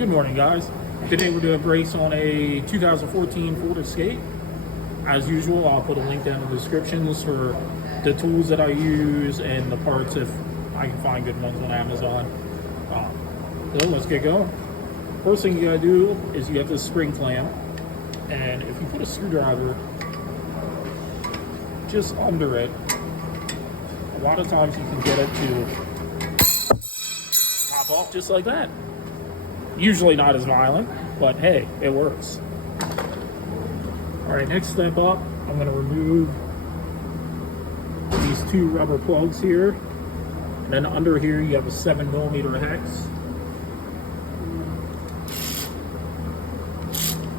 Good morning, guys. Today we're doing brakes on a 2014 Ford Escape. As usual, I'll put a link down in the descriptions for the tools that I use and the parts if I can find good ones on Amazon. So let's get going. First thing you gotta do is you have this spring clamp, and if you put a screwdriver just under it, a lot of times you can get it to pop off just like that. Usually not as violent, but hey, it works. All right, next step up, I'm gonna remove these two rubber plugs here. And then under here, you have a 7mm hex.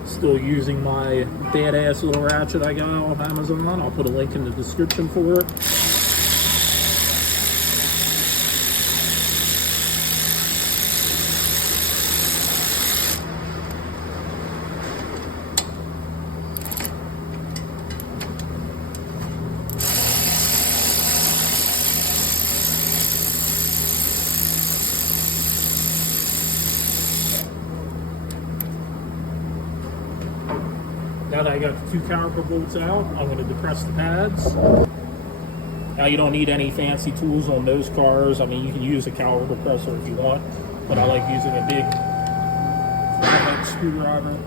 Still using my badass little ratchet I got off Amazon. I'll put a link in the description for it. Now that I got the two caliper bolts out, I'm going to depress the pads. Now you don't need any fancy tools on those cars. I mean, you can use a caliper depressor if you want, but I like using a big flathead screwdriver.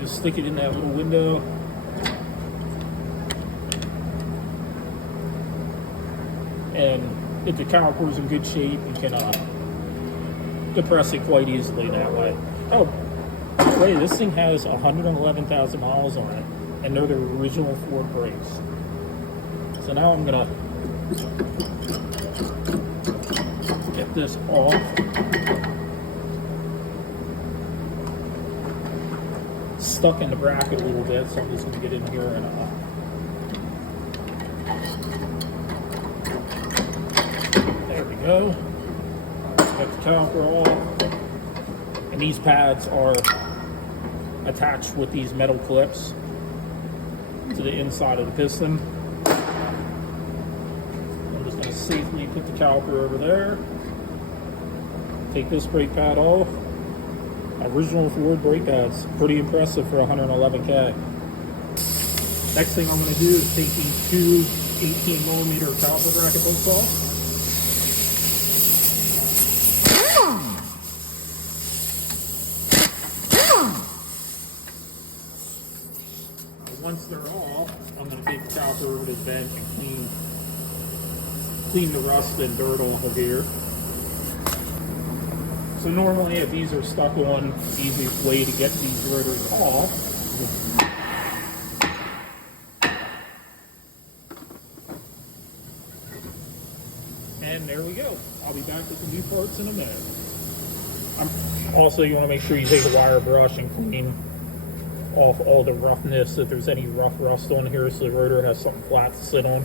Just stick it in that little window. And if the caliper is in good shape, you can depress it quite easily that way. Oh, by the way, this thing has 111,000 miles on it, and they're the original Ford brakes. So now I'm gonna get this off. Stuck in the bracket a little bit, so I'm just gonna get in here and there we go. Got the caliper off. And these pads are attached with these metal clips to the inside of the piston. I'm just going to safely put the caliper over there. Take this brake pad off. Original Ford brake pads. Pretty impressive for 111K. Next thing I'm going to do is take these two 18mm caliper bracket bolts off. Once they're off, I'm going to take the caliper over to the bench and clean the rust and dirt off of here. So normally if these are stuck on, the easiest way to get these rotors off . And there we go. I'll be back with the new parts in a minute. Also, you want to make sure you take a wire brush and clean off all the roughness, if there's any rough rust on here, so the rotor has something flat to sit on.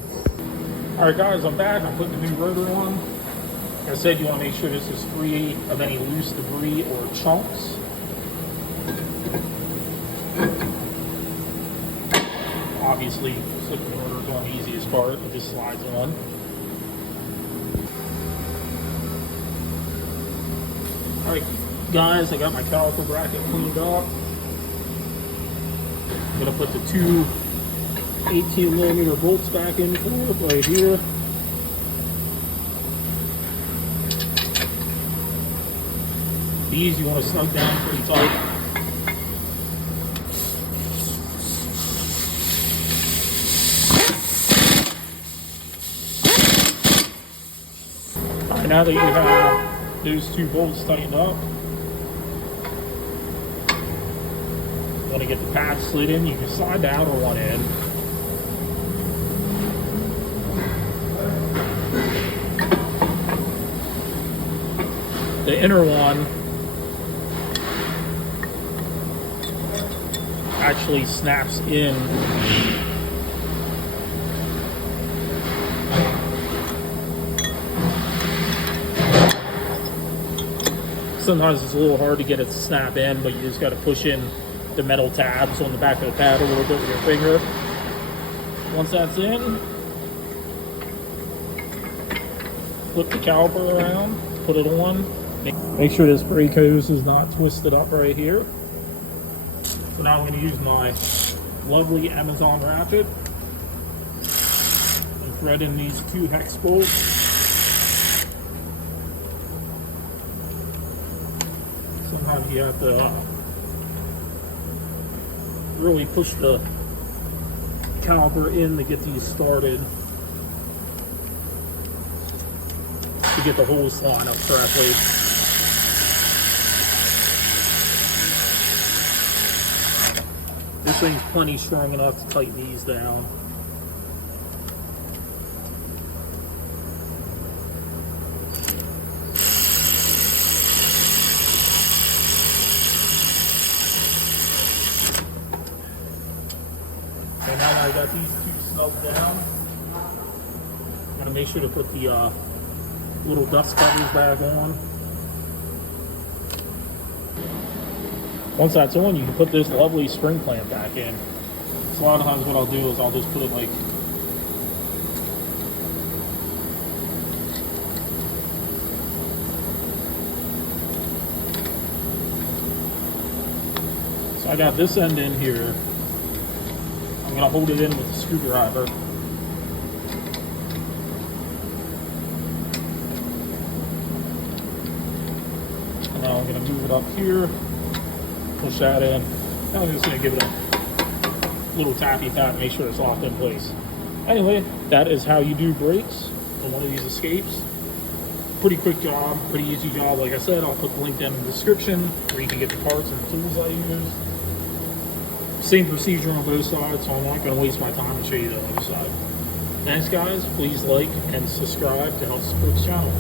Alright guys, I'm back. I'm putting the new rotor on. Like I said, you want to make sure this is free of any loose debris or chunks. Obviously, slipping the rotor is on the easiest part. It just slides on. Alright guys, I got my caliper bracket cleaned up. I'm going to put the two 18mm bolts back in for it right here. These you want to snug down pretty tight. Alright, now that you have those two bolts tightened up, want to get the pad slid in, you can slide the outer one in. The inner one actually snaps in. Sometimes it's a little hard to get it to snap in, but you just got to push in the metal tabs on the back of the pad a little bit with your finger. Once that's in, flip the caliper around, put it on, Make sure this brake hose is not twisted up right here. So now I'm going to use my lovely Amazon ratchet and thread in these 2 hex bolts. Sometimes you have to really push the caliper in to get these started, to get the holes to line up correctly. This thing's plenty strong enough to tighten these down. And now that I got these 2 snug down, I'm gonna make sure to put the little dust covers back on. Once that's on, you can put this lovely spring clamp back in. So a lot of times what I'll do is I'll just put it like so. I got this end in here. I'm gonna hold it in with a screwdriver. And now I'm gonna move it up here. Push that in. Now I'm just going to give it a little tappy tap, make sure it's locked in place. Anyway, that is how you do brakes on one of these Escapes. Pretty quick job, pretty easy job. Like I said, I'll put the link down in the description where you can get the parts and the tools I use. Same procedure on both sides, so I'm not going to waste my time and show you the other side. Thanks guys, please like and subscribe to help support the channel.